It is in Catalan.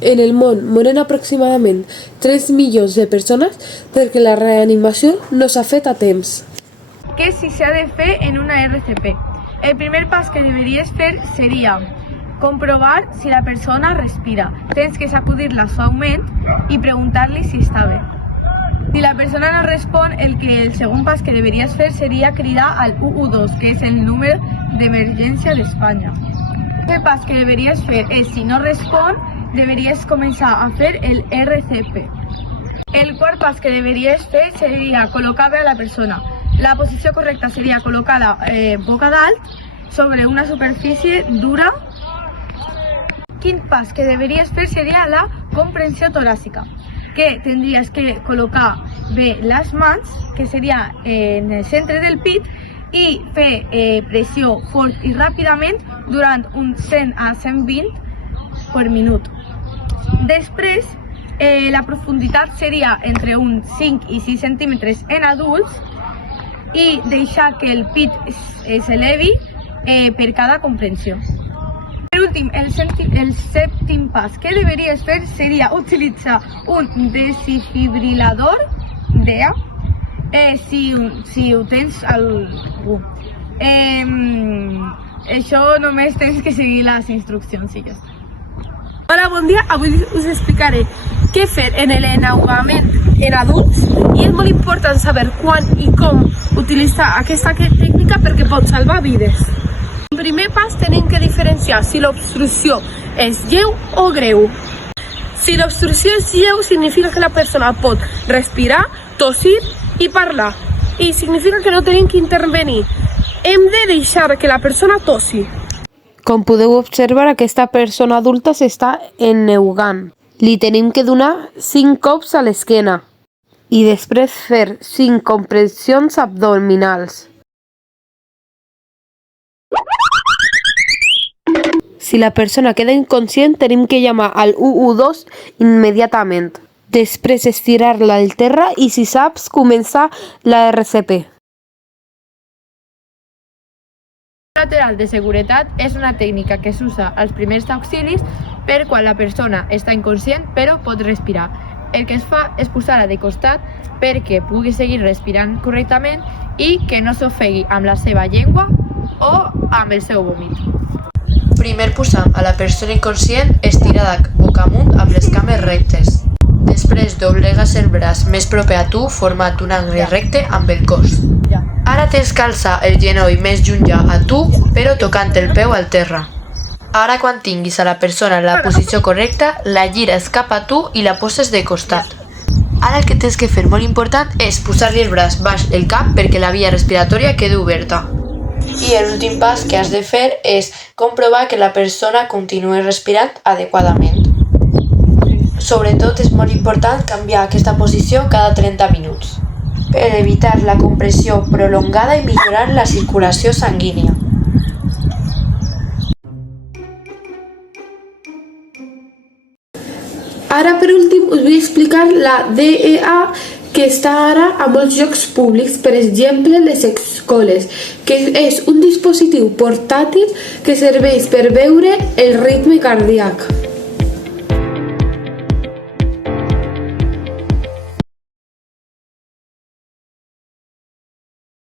En el món moren aproximadament 3 milions de persones perquè la reanimació no s'ha fet a temps. ¿Qué si se ha de hacer en una RCP? El primer paso que deberías hacer sería comprobar si la persona respira. Tienes que sacudirla suavemente y preguntarle si está bien. Si la persona no responde, el segundo paso que deberías hacer sería cridar al 112, que es el número de emergencia de España. El paso que deberías hacer es, si no responde, deberías comenzar a hacer el RCP. El cuarto paso que deberías hacer sería colocar a la persona. La posición correcta sería colocarla boca dalt sobre una superficie dura. Quinto paso que deberías hacer sería la comprensión torácica, que tendrías que colocar bé las mans, que sería en el centre del pit, i fer pressió fort i ràpidament durant un 100 a 120 per minut. Després, la profunditat seria entre uns 5 i 6 centímetres en adults i deixar que el pit s'elevi per cada comprensió. Per últim, el sèptim pas que deberies fer seria utilitzar un desfibrilador DEA si ho tens algú. Això només tens que seguir les instruccions i ja està. Hola, bon dia. Avui us explicaré què fer en l'enahogament en adults i és molt important saber quan i com utilitzar aquesta tècnica perquè pot salvar vides. En primer pas tenim que diferenciar si l'obstrucció és lleu o greu. Si l'obstrucció és lleu significa que la persona pot respirar, tossir i parlar i significa que no tenim que intervenir. Hem de deixar que la persona tossi. Com podeu observar, aquesta persona adulta s'està ennegant. Li tenim que donar 5 cops a l'esquena i després fer 5 compressions abdominals. Si la persona queda inconscient, tenim que llamar al 112 immediatament. Després estirar-la al terra i, si saps, començar la RCP. Lateral de seguretat és una tècnica que s'usa als primers auxilis per quan la persona està inconscient però pot respirar. El que es fa és posar-la de costat perquè pugui seguir respirant correctament i que no s'ofegui amb la seva llengua o amb el seu vòmit. Primer posam a la persona inconscient estirada boca amunt amb les cames rectes. Després doblegues el braç més proper a tu format un angle recte amb el cos. Ara tens que alçar el genoll més lluny a tu, però tocant el peu al terra. Ara quan tinguis a la persona en la posició correcta, la gires cap a tu i la poses de costat. Ara el que tens que fer molt important és posar-li el braç baix el cap perquè la via respiratòria quedi oberta. I l'últim pas que has de fer és comprovar que la persona continuï respirant adequadament. Sobretot és molt important canviar aquesta posició cada 30 minuts per evitar la compressió prolongada i millorar la circulació sanguínia. Ara, per últim, us vull explicar la DEA, que està ara a molts llocs públics, per exemple les escoles, que és un dispositiu portàtil que serveix per veure el ritme cardíac.